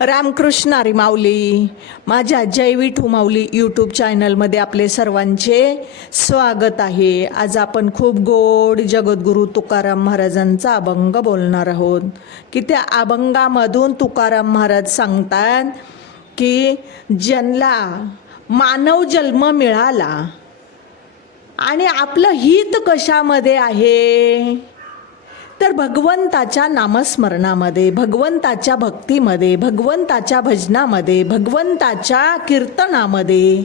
रामकृष्णारी माऊली माझ्या जय विठू माऊली यूट्यूब चॅनलमध्ये आपले सर्वांचे स्वागत आहे. आज आपण खूप गोड जगद्गुरू तुकाराम महाराजांचा अभंग बोलणार आहोत. की त्या अभंगामधून तुकाराम महाराज सांगतात की ज्यांना मानव जन्म मिळाला आणि आपलं हित कशामध्ये आहे? तर भगवंताच्या नामस्मरणामध्ये भगवंताच्या भक्तीमध्ये भगवंताच्या भजनामध्ये भगवंताच्या कीर्तनामध्ये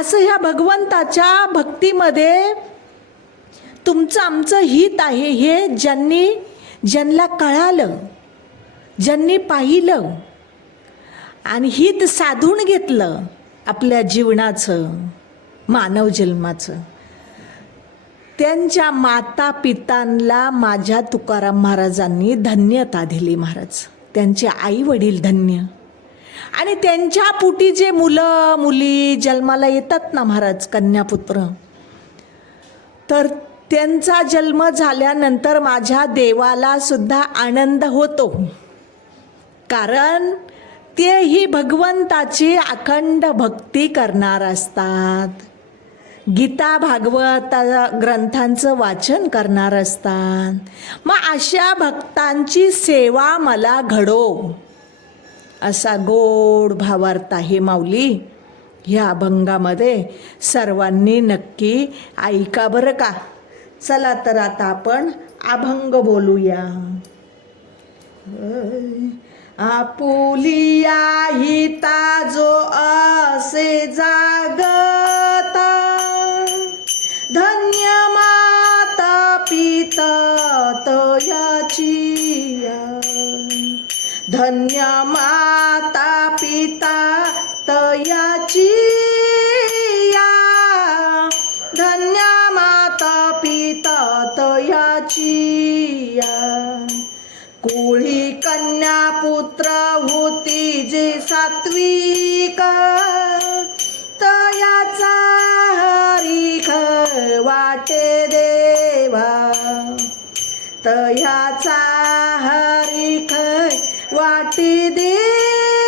असं ह्या भगवंताच्या भक्तीमध्ये तुमचं आमचं हित आहे हे ज्यांनी ज्यांना कळालं ज्यांनी पाहिलं आणि हित साधून घेतलं आपल्या जीवनाचं मानव जन्माचं. त्यांच्या माता पितांना माझ्या तुकाराम महाराजांनी धन्यता दिली महाराज. त्यांचे आई वडील धन्य. आणि त्यांच्या पोटी जे मुलं मुली जन्माला येतात ना महाराज कन्यापुत्र तर त्यांचा जन्म झाल्यानंतर माझ्या देवाला सुद्धा आनंद होतो. कारण तेही भगवंताची अखंड भक्ती करणार असतात. गीता भागवत ग्रंथांचं वाचन करणार असतात. मग अशा भक्तांची सेवा मला घडो. असा गोड भावार्थ आहे माऊली. ह्या अभंगामध्ये सर्वांनी नक्की ऐका बरं का. चला तर आता आपण अभंग बोलूया. आपुलिया हिता जो तयाची धन्य माता पिता तयाची धन्य माता पिता तयाची कुळी कन्या पुत्र होती जे सात्विक. तयाचा हरिख वाटे तयाचा हरिख वाटी देवा.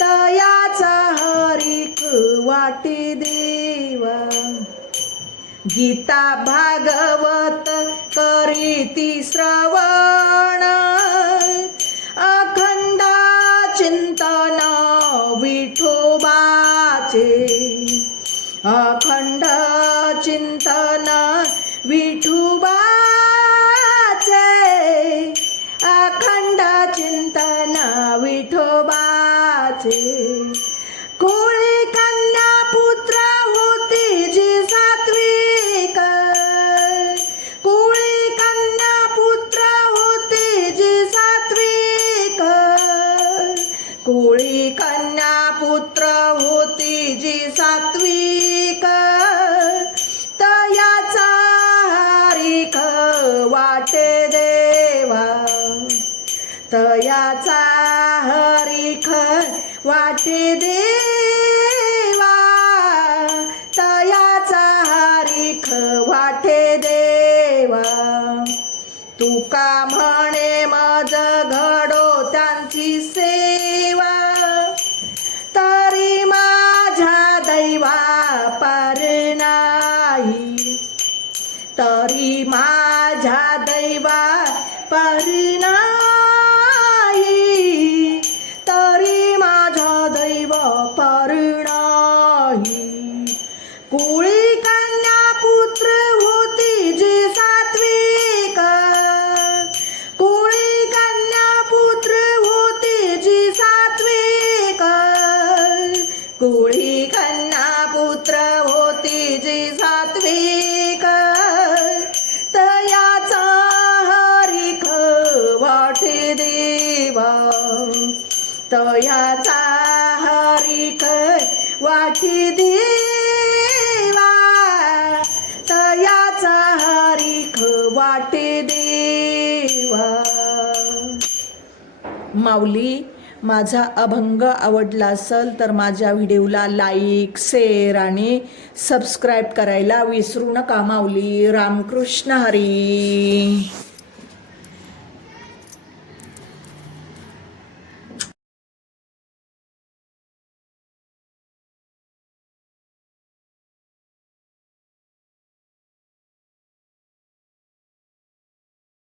तयाचा हरिक वाटी देवा. गीता भागवत करीती श्रवण. कोळी कन्या पुत्र होती जी सात्विक. तयाचा हरिक वाटे देवा. तयाचा हरिक वाटे देवा तरी माझ्या दैवा परिणाम तयाचा हरिक वाटी देवा. तयाचा हरिक वाटे देवा. माऊली माझा अभंग आवडला असेल तर माझ्या व्हिडिओला लाईक शेअर आणि सबस्क्राईब करायला विसरू नका माऊली. रामकृष्ण हरी.